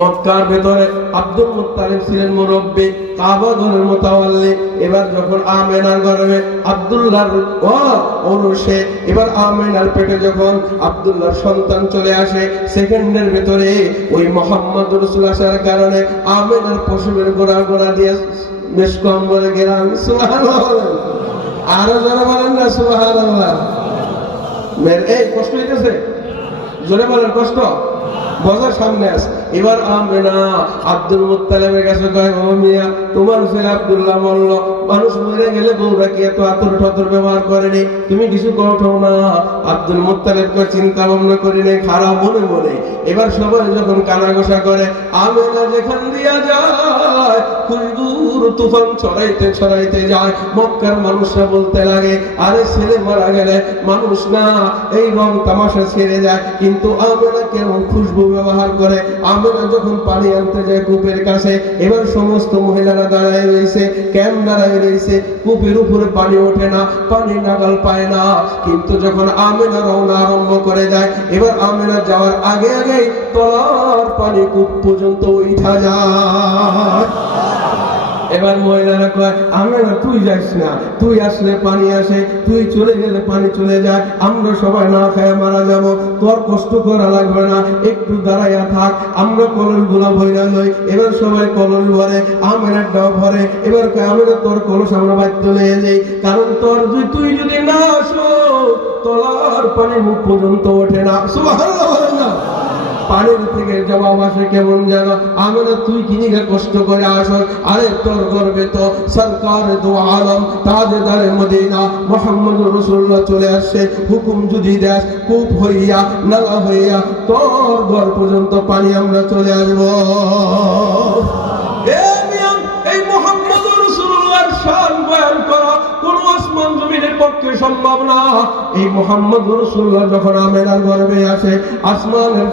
মক্কার ভেতরে আব্দুল ছিলেন এবার যখন আমেনার আব্দুল্লাহর ও অনুষে এবার আমেনার পেটে যখন সন্তান চলে আসে, সেকেন্ডের ভেতরে ওই মোহাম্মদ রসুল আসার কারণে আমেনার পশুমের গোড়া গোড়া দিয়ে বেশ কম গেলাম। বলেন। আরও যারা বলেন না মেয়ের, এই কষ্ট হইতেছে? জোরে বলেন, কষ্ট? বজার সামনে আছে। এবার আমরা আব্দুল মুত্তালিবের কাছে কয়, ও মিয়া, তোমার ছেলে আব্দুল্লাহ মল্ল মানুষ মরে গেলে বউরা কি এত আতর ঠতর ব্যবহার করেনি তুমি কিছু করো না। আব্দুল মুত্তালিবকে চিন্তা ভাবনা করি নাই খারাপ মনে মনে। এবার সবাই যখন কানাঘোষা করে আমেনা যেখান দিয়া যায় তুফান ছড়াইতে ছড়াইতে যায়। মক্কার মানুষরা বলতে লাগে, আরে ছেলে মারা গেলে মানুষ না, এই রং তামাশা ছেড়ে যায়। কিন্তু আমেনা কেমন খুশবু ব্যবহার করে? আমেনা যখন পানি আনতে যায় কূপের কাছে, এবার সমস্ত মহিলারা দাঁড়ায় রয়েছে। কেন দাঁড়ায় রয়েছে, কূপের উপরে পানি ওঠে না, পানি নাগাল পায় না। কিন্তু যখন আমেনা রওনা আরম্ভ করে দেয়, এবার আমেনা যাওয়ার আগে আগে তলার পানি কূপ পর্যন্ত উঠা যায়। এবার মহিলারা কয়, আমরা তুই যাস না, তুই আসলে পানি আসে, তুই চলে গেলে পানি চলে যায়, আমরা সবাই না খায় মারা যাব, তোর কষ্ট করা লাগবে না, একটু দাঁড়াইয়া থাক, আমরা কললগুলা ভইরা লই। এবার সবাই কলল ভরে আমের ডাব ভরে, এবার কয় আমরা তোর কলস আমরা বাধ্য নিয়ে যাই কারণ তোর তুই যদি না আসো, তলার পানি মুখ পর্যন্ত ওঠে না। না পানির থেকে জবাব আসে কেমন যেন? আমরা তুই কিনিকে কষ্ট করে আস আরে তোর গর্বে তো সরকার দু আলম, তাজেদারে মদিনা মোহাম্মদ রসুল্লাহ চলে আসছে। হুকুম যদি দেশ কূপ হইয়া, নালা হইয়া, তোর ঘর পর্যন্ত পানি আমরা চলে আসব। এ সম্ভব না এই মোহাম্মদ রসুল্লাহ যখন আমেনার গর্বে আসে, আসমানের?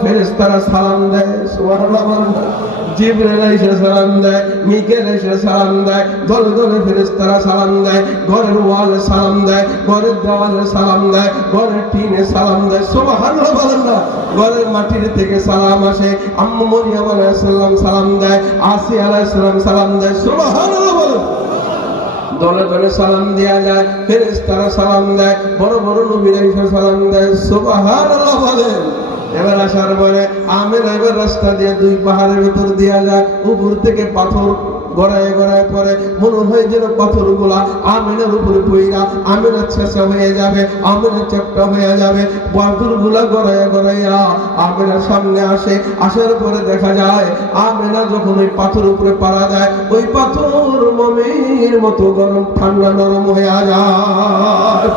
জিবরাইল এসে সালাম দেয় সালাম দেয় সালাম দেয়, ঘরের ওয়ালে সালাম দেয়, ঘরের দেওয়ালে সালাম দেয়, ঘরের টিনে সালাম দেয়, সুবহানাল্লাহ বলেন ঘরের মাটির থেকে সালাম আসে, আম্মু মরিয়াম আলাইহিস সালাম দেয় আসি আলাইহিস সালাম দেয় বলেন দলে দলে সালাম দেয়া যায় ফেরেস্তারা সালাম দেয়, বড় বড় নবীরা সালাম দেয় সোবাহার বলেন এবার আসার পরে আমের এবার রাস্তা দিয়ে দুই পাহাড়ের ভিতর দেয়া যায়, উপর থেকে পাথর গড়ায় গড়ায় পরে মনে হয় যেন পাথরগুলা আমিনের উপরে পইরা আমিনের ছেঁচা হয়ে যাবে, আমিনের চাপটা হয়ে যাবে। পাথরগুলা গড়াইয়া আমিনের সামনে আসে, আসার পরে দেখা যায় আমিনা যখন ওই পাথর উপরে পাড়া যায় ওই পাথর মমির মতো গরম, ঠান্ডা, নরম হয়ে যায়।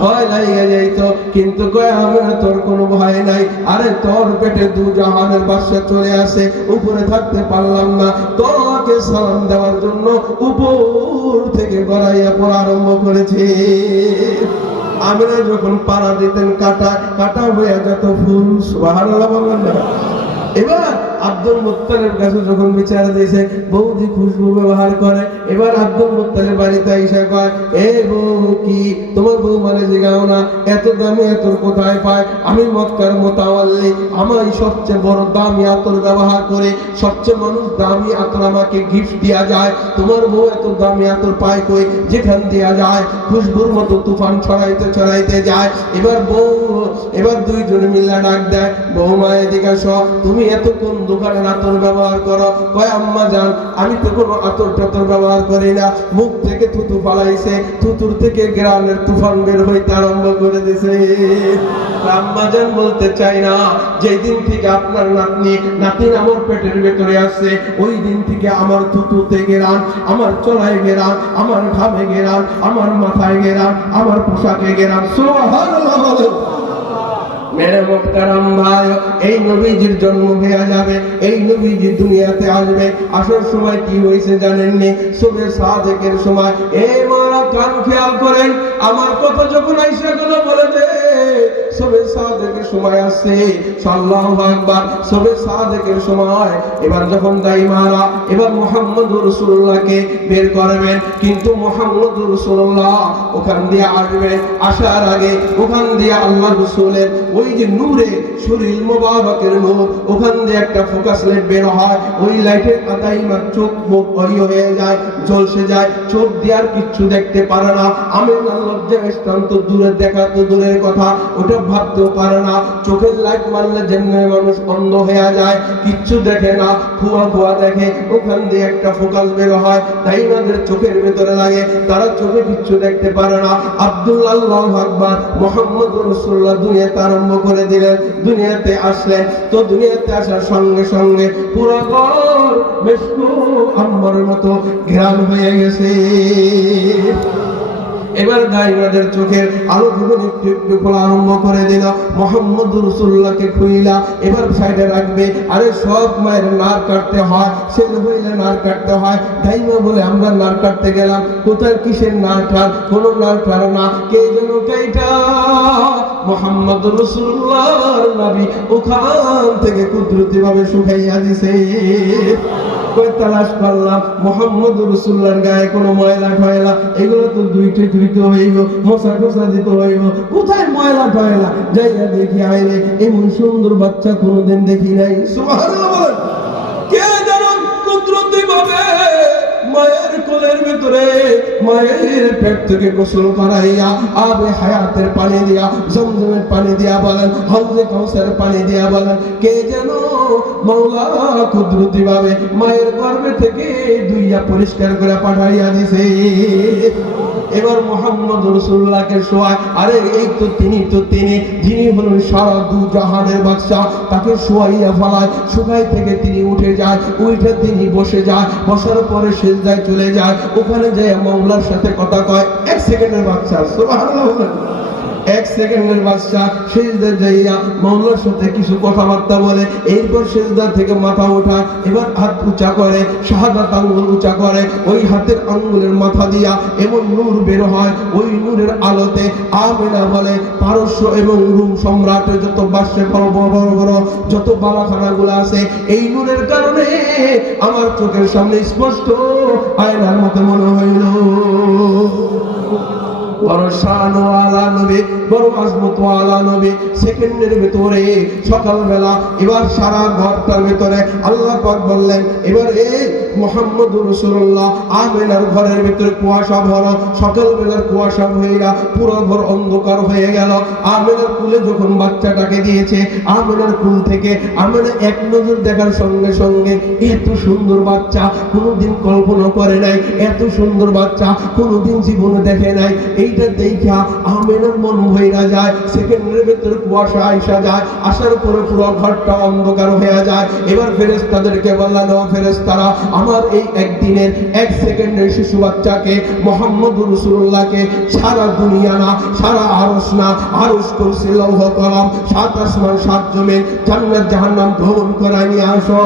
ভয় লাগিয়ে যাইতো, কিন্তু কয় আমিনা তোর কোনো ভয় নাই। আরে তোর পেটে দু জাহানের বাসা চলে আসে, উপরে থাকতে পারলাম না। তোকে সালাম দেওয়ার জন্য উপর থেকে গড়াইয়া পড়া আরম্ভ করেছে। আমরা যখন পাড়া দিতেন কাটা কাটা হয়ে যত ফুল সোহার এবার আব্দুল মুত্তালের কাছে যখন বিচার দিয়েছে, বৌদি খুশবু ব্যবহার করে, এবার আব্দুল মুত্তালের বাড়িতে এসে কয়, এ বউ কি? তোমার বউ মানে জিগাও না, এত দামি এতর কোথায় পায়? আমি মক্কার মোতাওয়াল্লি আমার সবচেয়ে বড় দামি আতর ব্যবহার করে, সবচেয়ে মানুষ দামি আতর আমাকে গিফট দেয়া যায়, তোমার বউ এত দামি আতর পায় কই? যেখান দেয়া যায়, খুশবুর মতো তুফান ছড়াইতে ছড়াইতে যায়। এবার বউ, এবার দুইজন মিল্লা ডাক দেয়, বৌমা, এদিকে আস, তুমি এত কোন দোকানের আতর ব্যবহার করো। কয়, আম্মা জান, আমি তো কোনো আতর টাতর ব্যবহার করি না। মুখ থেকে থুতু ফালাইছে থুতুর থেকে গ্রামের তুফান বের হইতে আরম্ভ করে দিছে। আম্মা বলতে চাই না, যেই দিন থেকে আপনার নাতনি নাতিন আমার পেটের ভেতরে আসছে, ওই দিন থেকে আমার থুতুতে গেরান, আমার চলায় গেরান, আমার ঘামে গেরান, আমার মাথায় গেরান, আমার পোশাকে সুবহানাল্লাহ বলেন মেরে মোহতারাম ভাই, এই নবীজির জন্ম হয়ে যাবে, এই নবীজি দুনিয়াতে আসবে। আসার সময় কি হয়েছে জানেননি? সবে সাদেকের সময়। এই মারা কান খেয়াল করেন, আমার কথা যখন আইসা গুলো বলে যে সবে সাদেকের সময় সাল্লাহু আকবার, সবে সাদেকের সময়। এবার যখন দাইমারা, এবার বের করবেন কিন্তু ওখান দিয়ে আসবে। আসার আগে ওখান দিয়ে আল্লাহ ওই যে নূরে শরীর নূর, ওখান দিয়ে একটা ফোকাস লাইট বের হয়। ওই লাইটের কাতাই মার চোখ মুখ ওই হয়ে যায় ঝলসে যায়। চোখ দিয়ে আর কিচ্ছু দেখতে পারে না। আমি তো দূরে দেখা তো দূরের কথা, ওটা ভাবতেও পারে না। চোখের লাইট মারলে জেনে মানুষ অন্ধ হয়ে যায়, কিচ্ছু দেখে না খুয়া খুয়া দেখে, ওখান দিয়ে একটা ফোকাস বের হয়। তাই আমাদের চোখের ভেতরে লাগে, তারা চোখে কিচ্ছু দেখতে পারে না। আব্দুল্লাহ আকবার মোহাম্মদ রসুল্লাহ দুনিয়াতে আরম্ভ করে দিলেন, দুনিয়াতে আসলেন। তো দুনিয়াতে আসার সঙ্গে সঙ্গে পুরো বেশকু আম্বরের মতো ঘেরান হয়ে গেছে। এবার চোখের আলো একটু আরম্ভ করে দিল। মোহাম্মদ রসুল্লাহকে খুইলা এবার সাইডে রাখবে। আরে সব মায়ের নার কাটতে হয় হইলে নার কাটতে হয়। গাইমা বলে, আমরা নার কাটতে গেলাম। কোথায় কিসের নার কাট কোনো নার কাট না। কে যেন মোহাম্মদ ওখান থেকে কুদরতি ভাবে শুকাইয়া দিছে। কই তালাশ করলাম? মোহাম্মদ রসুল্লার গায়ে কোনো ময়লা ঠয়লা। এগুলো তো দুইটে ধুইতে হইব, মশা টসা দিতে হইব। কোথায় ময়লা ঠয়লা? যাইয়া দেখি আইলে এমন সুন্দর বাচ্চা কোনোদিন দেখি নাই। সুমার কে জানো কুদরতি ভাবে? মায়ের কোলের ভিতরে, মায়ের পেট থেকে গোসল করাইয়া আবে হায়াতের পানি দিয়া, জমজমের পানি দিয়া বলেন হাউজে কাউসার পানি দিয়া বলেন, কে যেন কুদরতি ভাবে মায়ের গর্ভে থেকে দুইয়া পরিষ্কার করে পাঠাইয়া দিছে। এবার মোহাম্মদ রসুল্লাহকে শোয়ায়, আরে এই তো তিনি তো তিনি, যিনি হলেন সারা দু জাহানের বাদশাহ, তাকে শোয়াইয়া ফেলায়। শুকাই থেকে তিনি উঠে যায়, উঠে তিনি বসে যায়, বসার পরে সেজদায় চলে যায় ওখানে যায় মৌলার সাথে কথা কয় এক সেকেন্ডের বাচ্চা সুবহানাল্লাহ। এক সেকেন্ডের বাচ্চা সেজদা যাইয়া মৌলার সাথে কিছু কথাবার্তা বলে। এরপর সেজদা থেকে মাথা ওঠা, এবার হাত উঁচা করে, শাহাদাত আঙ্গুল উঁচা করে, ওই হাতের আঙ্গুলের মাথা দিয়া এমন নূর বের হয়, ওই নূরের আলোতে আমেনা বলে, পারস্য এবং রুম সম্রাটের যত বাস্যে বড় বড় বড় বড়, যত বালাখানাগুলো আছে, এই নূরের কারণে আমার চোখের সামনে স্পষ্ট আয়নার মতো মনে হইল। এই অন্ধকার হয়ে গেল। আমেনার কুলে যখন বাচ্চাটাকে দিয়েছে, আমেনার কুল থেকে আমেনা এক নজর দেখার সঙ্গে সঙ্গে, এত সুন্দর বাচ্চা, কোনোদিন কল্পনা করে নাই, এত সুন্দর বাচ্চা, কোনোদিন জীবনে দেখে নাই এইটা দেখা আমেনার মন হইয়া যায়, সেকেন্ডের ভেতরে কুয়াশা আইসা যায়, আসার পরে পুরো ঘরটা অন্ধকার হয়ে যায়। এবার ফেরেস্তাদেরকে বললেন ও ফেরেস্তারা আমার এই একদিনের এক সেকেন্ডের শিশু বাচ্চাকে মোহাম্মদ রসুল্লাহকে সারা দুনিয়া না, সারা আরস না আরস করছে, লৌহ কলম, সাত আসমান, সাত জমে জান্নাত, জাহান্নাম ভ্রমণ করাই নিয়ে আসো।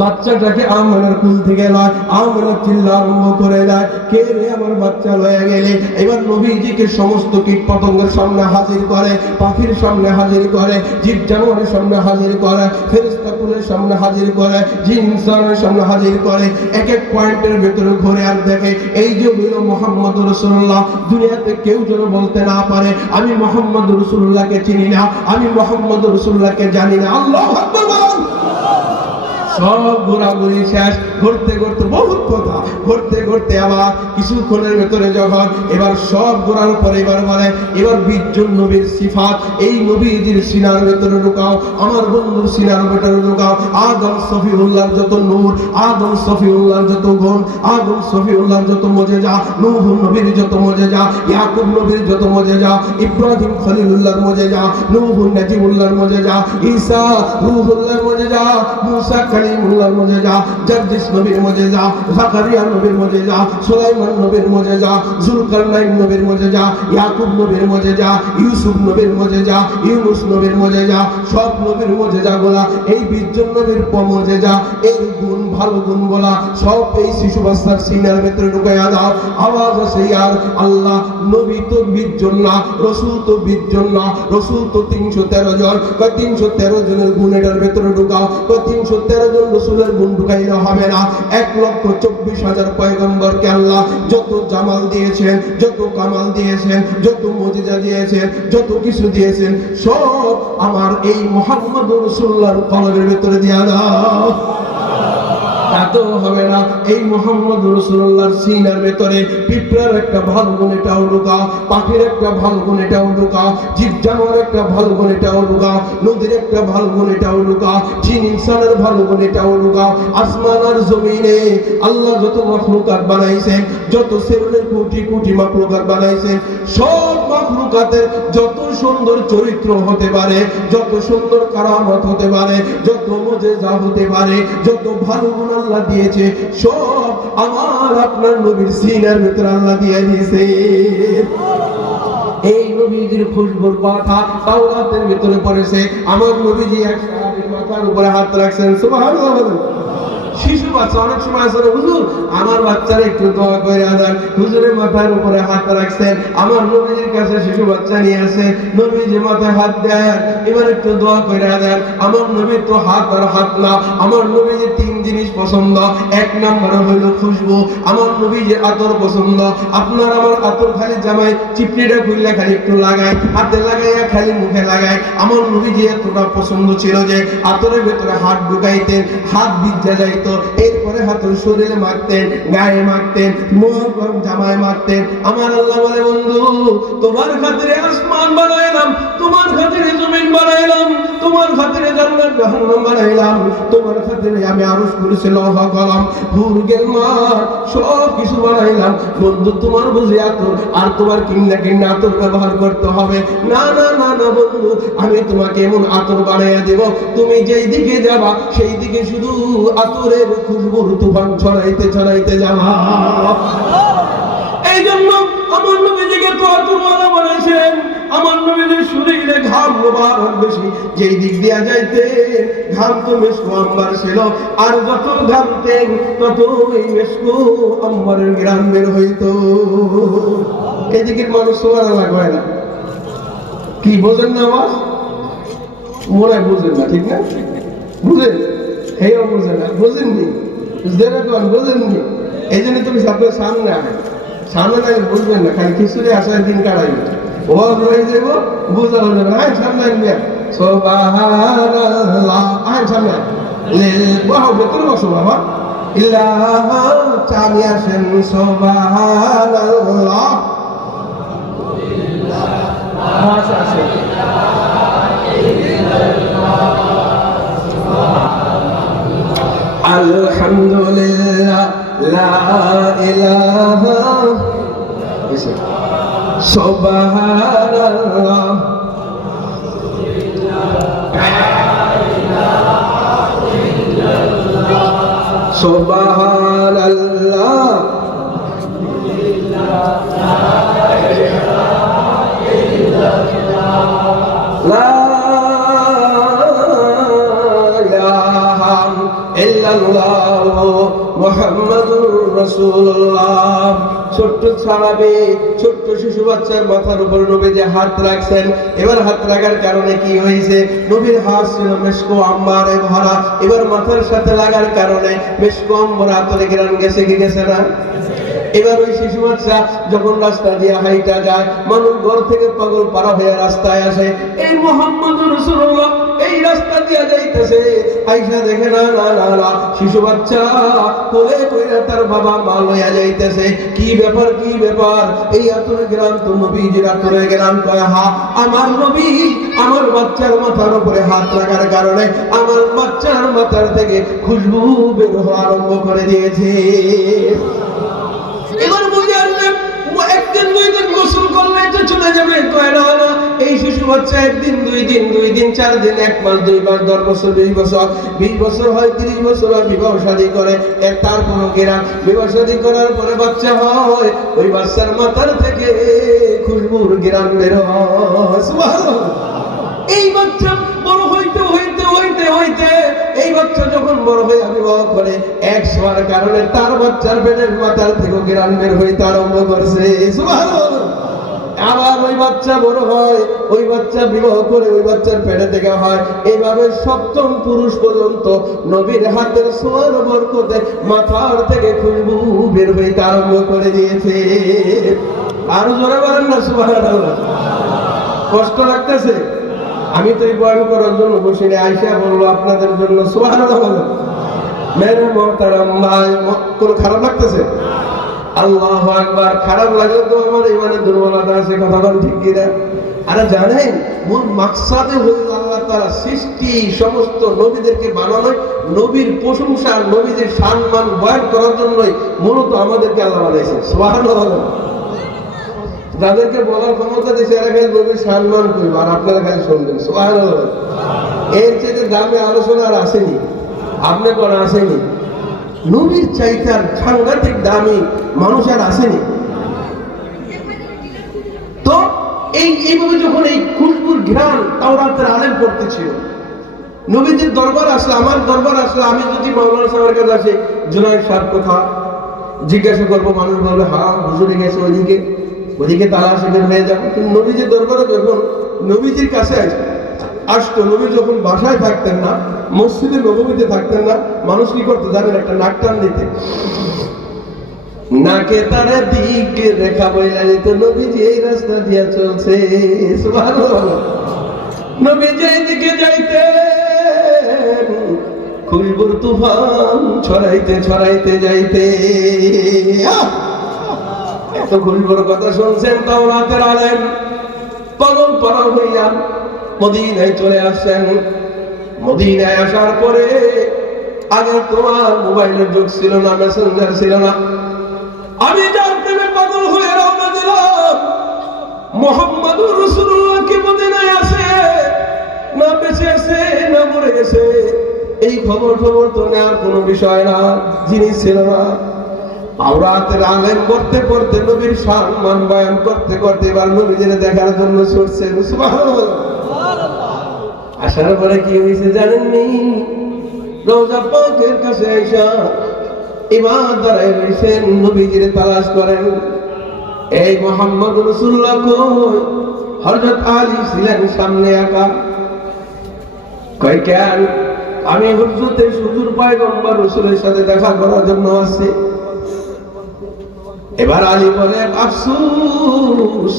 বাচ্চাটাকে আমনের কুল থেকে লয় আমনের চিল্লা আরম্ভ করে দেয় কে রে আমার বাচ্চা লয়ে গেলে? এবার নবীজিকে সমস্ত কীট পতঙ্গের সামনে হাজির করে, পাখির সামনে হাজির করে, জীব জানোয়ারের সামনে হাজির করে ফেরিস্তা কুলের সামনে হাজির করে, জিন ইনসানের সামনে হাজির করে। এক এক পয়েন্টের ভেতরে ঘুরে আর দেখে, এই যে হইল মোহাম্মদ রসুল্লাহ, দুনিয়াতে কেউ যেন বলতে না পারে, আমি মোহাম্মদ রসুল্লাহকে চিনি না, আমি মোহাম্মদ রসুল্লাহকে জানি না। আল্লাহ আকবার। সব ঘোরাঘুরি শেষ। ঘুরতে ঘুরতে বহুত কথা। ঘুরতে ঘুরতে আবার কিছুক্ষণের ভেতরে যখন এবার সব ঘোরার পরে এবার বলে এবার বীরজন নবীর সিফাত, এই নবীজির সিনার ভেতরে ঢুকাও, আমার বন্ধুর সিনার ভেতরে ঢুকাও, আদম সফিউল্লাহর যত নূর, আদম সফিউল্লাহর যত গুণ, আদম সফিউল্লাহর যত মজে যা নূহ নবীর যত মজে যা ইয়াকুব নবীর যত মজে যা ইব্রাহিম খলিলুল্লাহর মজে যা নূহ নাজিবুল্লাহর মজে যা ঈসা রূহুল্লাহর মজে যা মুসা কালিমুল্লাহর মজে যা জগদীশ নবীর মজেজা, জাকারিয়া নবীর মজেজা, সুলাইমান নবীর মজেজা জুলকারনাইন নবীর মজেজা, ইয়াকুব নবীর মজেজা, ইউসুফ নবীর মজেজা, ইউনুস নবীর মজেজা, সব নবীর মজেজা গোলা, এই বিজ্জন নবীর মজেজা এই গুণ, ভালো গুণ বলা সব এই শিশু বাচ্চার সিনার ভেতরে ঢুকাইয়া দাও। আওয়াজ আছে ইয়ার, আল্লাহ, নবী তো বিজ্জন না, রসুল তো বিজ্জন না, রসুল তো তিনশো তেরো জন বা তিনশো তেরো জনের গুণ এটার ভেতরে ঢুকাও বা তিনশো তেরো জন রসুলের গুণ ঢুকাইলে হবে না। এক লক্ষ চব্বিশ হাজার পয়গম্বরকে আল্লাহ যত জামাল দিয়েছেন, যত কামাল দিয়েছেন, যত মজিজা দিয়েছেন, যত কিছু দিয়েছেন, সব আমার এই মোহাম্মদ রসুল্লাহর কলমের ভেতরে দেওয়া দাও। হবে না। এই মোহাম্মদ রসুল্লাহর সিনার ভেতরে পিঁপড়ার একটা ভালো গুণ এটাও পাখির একটা ভালো গুণ এটাও জীব জানোয়ার একটা ভালো গুণ এটাও নদীর একটা ভালো গুণ এটাও ইনসানের ভালো গুণ এটাও জমিনে আল্লাহ যত বানাইছেন যত কোটি কোটি বানাইছেন সব মাখলুকাতের যত সুন্দর চরিত্র হতে পারে, যত সুন্দর কারামত হতে পারে, যত মজেজা হতে পারে, যত ভালো গুণ আল্লাহ দিয়েছে। সব আমার আপনার নবীর সিনার ভিতরে আল্লাহ দিয়ে দিয়েছে। এই নবীজির খুশবুর কথা তাওরাতের ভিতরে পড়েছে। আমার নবীজি এক সাহাবীর মাথার উপরে হাত রাখছেন। সুবহানাল্লাহ। শিশু বাচ্চা অনেক সময় না, হুজুর আমার বাচ্চারা একটু দোয়া করে আদান। হুজুরের মাথার উপরে হাত রাখছেন। আমার নবীজির কাছে শিশু বাচ্চা নিয়ে আসে। নবীজি মাথায় হাত দেন এবার একটু দোয়া করে আদান। আমার নবীর তো হাত আর হাত না। আমার নবীজির তিন জিনিস পছন্দ। এক নম্বর হইল খুশবু। আমার নবীজির আতর পছন্দ। আপনার আমার আতর খালি জামাই চিপড়িটা খুললে খালি একটু লাগায়। হাতে লাগাইয়া খালি মুখে লাগায়। আমার নবীজি এতটা পছন্দ ছিল যে আতরের ভেতরে হাত ঢুকাইতেন। হাত ভিজা যাইতো। এরপরে হাতের শরীরে মারতেন, গায়ে মারতেন মোহর জামায় মারতেন। আমার আল্লাহ বলে, বন্ধু, তোমার খাতিরে আসমান বানাইলাম, তোমার খাতিরে জমিন বানাইলাম তোমার খাতিরে জান্নাত জাহান্নাম বানাইলাম। তোমার খাতিরে আমি আরশ করেছি লৌহ কলম হুরগের মার সব কিছু বানাইলাম। বন্ধু তোমার বুঝি আতর আর তোমার কিন্না কিন্না আতর ব্যবহার করতে হবে। না না না না বন্ধু আমি তোমাকে এমন আতর বানাইয়া দেব। তুমি যেই দিকে যাবা সেই দিকে শুধু আতরের খুশবুর তুফান ছড়াইতে ছড়াইতে যাবা। এই জন্য আমার নবীজিকে আতরওয়ালা বানাইছেন আমার নবীদের শরীরে ঘাম মোবারক বেশি। যেই দিক দিয়া যাইতে, ঘাম তো মেসকো আম্বার ছিল। আর যত ঘামতেন তত ওই মেসকো আম্বারের গ্রাম হইতো। এদিকে মানুষ সোয়ারা লাগবে না। কি বোঝেন না আওয়াজ? মনে হয় বুঝেন না, ঠিক না? বুঝেন? হেও বুঝেন না, বুঝেননি? যেরকম বুঝেননি? এই জন্য তুমি আপনার সামনে আসেন সামনে বুঝবেন না, খালি খিচুড়ি আসার দিন কাটাইবে। ও হয়ে যাব বুঝা হলো না। আয় সামনে আনবে আয় সামনে আলহামদুলিল্লাহ। লা ইলাহা সুবহানাল্লাহ। সুবহানাল্লাহ। লা ইলাহা ইল্লাল্লাহ। রাসূলুল্লাহ। ছোট্ট ছাড়াবে, ছোট্ট শিশু বাচ্চার মাথার উপর নবী যে হাত রাখছেন, এবার হাত রাখার কারণে কি হয়েছে? নবীর হাত ছিল মেশকো আম্বারে ভরা, এবার মাথার সাথে লাগার কারণে মেশকো আম্বার আতরে গেরান গেছে কি গেছে না? এবার ওই শিশু বাচ্চা যখন রাস্তা দিয়ে হাইটা যায়, মানুষ ঘর থেকে পাগল পারা হয়ে রাস্তায় আসে। এই মোহাম্মদ এই রাস্তা দিয়ে যাইতেছে। আইসা দেখে, না না না না, শিশু বাচ্চা কোলে কইরা তার বাবা মা লইয়া যাইতেছে। কি ব্যাপার কি ব্যাপার? এই আতরে গেলাম তো নবীজির আতরে গেলাম কয়, হা, আমার নবী আমার বাচ্চার মাথার উপরে হাত রাখার কারণে আমার বাচ্চার মাথার থেকে খুশবু বের হওয়া আরম্ভ করে দিয়েছে। চলে যাবে। কয় না এই শিশু বাচ্চা একদিন, দুই দিন দুই দিন, চার দিন, এক মাস, দুই মাস, দশ বছর, বিশ বছর। বিশ বছর হয়, তিরিশ বছর বিবাহ শাদী করে। কেরা বিবাহ শাদী করার পরে বাচ্চা হয়, ওই বাচ্চার মাথার থেকে খুশবুর গ্রাম বের এই বাচ্চা বড় হইতে হইতে হইতে হইতে, এই বাচ্চা যখন বড় হয়ে বিবাহ করে, এক শোয়ার কারণে তার বাচ্চার পেটের মাথার থেকে গ্রাম বের আরম্ভ করছে। আবার ওই বাচ্চা বড় হয়, ওই বাচ্চা বিবাহ করে ওই বাচ্চার পেটে থেকে হয়। এইভাবে সপ্তম পুরুষ পর্যন্ত নবীর হাতের সোয়ার বরকতে মাথার থেকে খুশবু বের হইতে আরম্ভ করে দিয়েছে। আরও জোরে বলেন না, সুবহানাল্লাহ। কষ্ট লাগতেছে। আমি তো এই বয়ান করার জন্য বসিনি আইসা বলব আপনাদের জন্য বলেন। মেরে মোহতারাম কোনো খারাপ লাগতেছে? আল্লাহ একবার খারাপ লাগলে তো আমার ইমানের দুর্বলতা আছে, কথা বল ঠিক কিনা? আরে জানেন, মূল মাকসাদে হইল আল্লাহ তারা সৃষ্টি, সমস্ত নবীদেরকে বানানো নবীর প্রশংসা নবীদের সম্মান বয়ান করার জন্যই মূলত আমাদেরকে আল্লাহ বানাইছে বলেন। যাদেরকে বলার ক্ষমতা দিয়েছে, এরা খালি নবীর সম্মান করবে, আর আপনারা খালি শুনবেন। বলেন। এর চেয়ে দামে আলোচনা আর আসেনি। আপনি করা আসেনি। নবীর চাইতে আর সাংঘাতিক দামি মানুষ আর আসেনি। তো এই এইভাবে যখন এই খুশবুর ঘ্রাণ তাওরাতের আলেম করতেছিল, নবীজির দরবার আসলে, আমার দরবার আসলে, আমি যদি মাওলানা সাহেবের কাছে আসি জুনাইদ সাহেব কথা? জিজ্ঞাসা করব, মানুষ বলবে হ্যাঁ হুজুরে গেছে ওইদিকে ওইদিকে তারা সেখানে হয়ে যাবে। কিন্তু নবীজির দরবারে যখন নবীজির কাছে আসে আসতো নবী যখন বাসায় থাকতেন না, মসজিদে নবমীতে থাকতেন না, মানুষ কি করতো জানেন, একটা নাক টান দিতে। নাকে তারা দিকে রেখা যেত এই রাস্তা দিয়া চলছে এইদিকে যাইতেন খুশবুর তুফান ছড়াইতে ছড়াইতে যাইতে। এত খুশবুর কথা শুনছেন তাও রাতের আলেন পাগল পারা হইয়া মদিনায় চলে আসছেন মদিনায় আসার পরে আগে তোমার মোবাইলের যুগ ছিল না, মেসেঞ্জার ছিল না। আমি প্রেমে পাগল হয়ে রওনা দিলাম। মোহাম্মদুর রাসূলুল্লাহকে মদিনায় আসে? না বেঁচে আছে, না মরে গেছে? এই খবর খবর তো নেওয়ার কোনো বিষয় না, জিনিস ছিল না। আওরাতের আলেম করতে করতে নবীর সম্মান বয়ান করতে করতে এবার দেখার জন্য ছুটছে। আসার পরে কি হয়েছে জানেননি রোজা পাকের কাছে আইসা ইমাম দাঁড়ায় রয়েছেন নবীজির তালাশ করেন। এই মোহাম্মদ রসুল্লাহ কই? হযরত আলী ছিলেন সামনে একা। কই কেন? আমি হুজুরতে সুদূর পয়গম্বর রসুলের সাথে দেখা করার জন্য আসছি। এবার আলী বলেন, আফসুস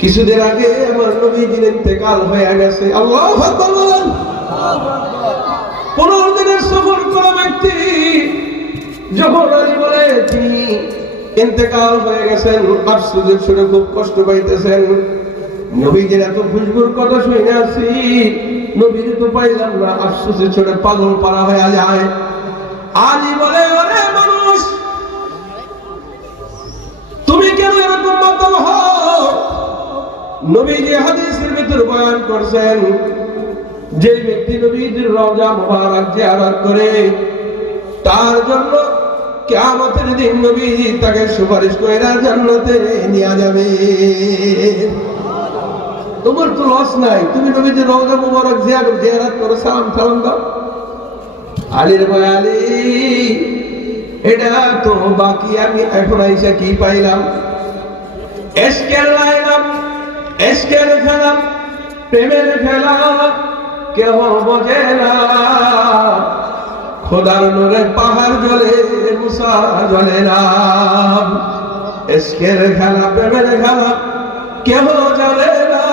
কিছুদিন আগে আমার নবীজির ইন্তেকাল হয়ে গেছে। আল্লাহ পনেরো দিনের সফর করা ব্যক্তি, যখন বলে, তিনি ইন্তেকাল হয়ে গেছেন, আফসুসের শুনে খুব কষ্ট পাইতেছেন। নবীজির এত খুশবুর কথা শুনে আসি, নবীর তো পাইলাম না আফসুসে ছোড়ে পাগল পারা হয়ে যায় আলী বলে নবীজি হাদিসের ভিতর বয়ান করছেন, যে ব্যক্তি নবীজির রওজা মুবারক জিয়ারত করে, তার জন্য কিয়ামতের দিন নবীজি তাকে সুপারিশ করে জান্নাতে নিয়ে যাবে। তোমার তো লস নাই, তুমি নবীজির রওজা মুবারক জিয়ারত জিয়ারত করো, সালাম সালাম দাও। আলীর ভাই এটা তো বাকি, আমি এখন আইসা কি পাইলাম? এসকের লাইলাম এসকের খেলা, প্রেমের খেলা, কেহ বোঝে না। খোদার নূরে পাহাড় জ্বলে মুসা জ্বলে না। এসকের খেলা, প্রেমের খেলা, কেহ জানে না।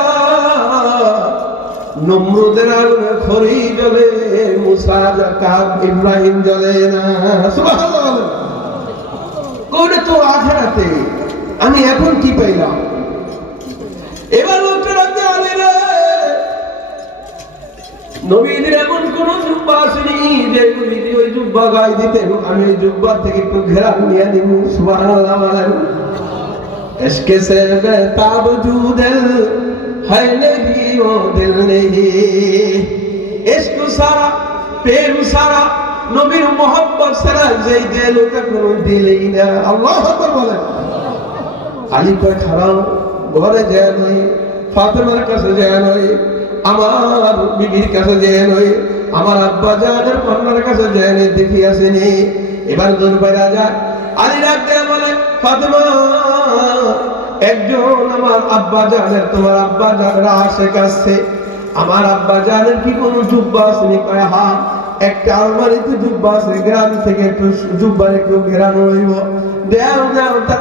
নমরুদের আগুনে খড়ি জ্বলে মুসা, জাকাত, ইব্রাহিম জ্বলে না। সুবহানাল্লাহ কোনে তো আখেরাতে, আমি এখন কি পাইলাম? এবার লোকটা রাখতে আলে নবীদের এমন কোন জুব্বা আসেনি যে নবীদি ওই জুব্বা গাই দিতে, আমি ওই জুব্বা থেকে একটু ঘেরা নিয়ে নিব সুবাহ এসকে সে বেতাব জুদেল, হয় নেহি ও দিল নেহি। এসক সারা, প্রেম সারা, নবীর মোহাম্মদ সারা যেই যে লোকটা কোনো দিলেই না। আল্লাহ বলেন। আলী কয় খারাপ ঘরে যায় নই, ফাতেমার কাছে যায় নই, আমার বিবির কাছে যায় নই, আমার আব্বা জানের কন্যার কাছে যায় নি দেখি আসেনি। এবার দরবারে যায় আলী ডাক বলে, ফাতেমা, একজন আমার আব্বা জানের, তোমার আব্বা জানেরা আসে কাছে। আমার আব্বা জানের কি কোনো জুব্বা আসেনি? কয়, হা, একটা আলমারিতে জুব্বা আছে, গ্রাম থেকে একটু জুব্বার একটু ঘেরানো হইব। দেও দেও, তার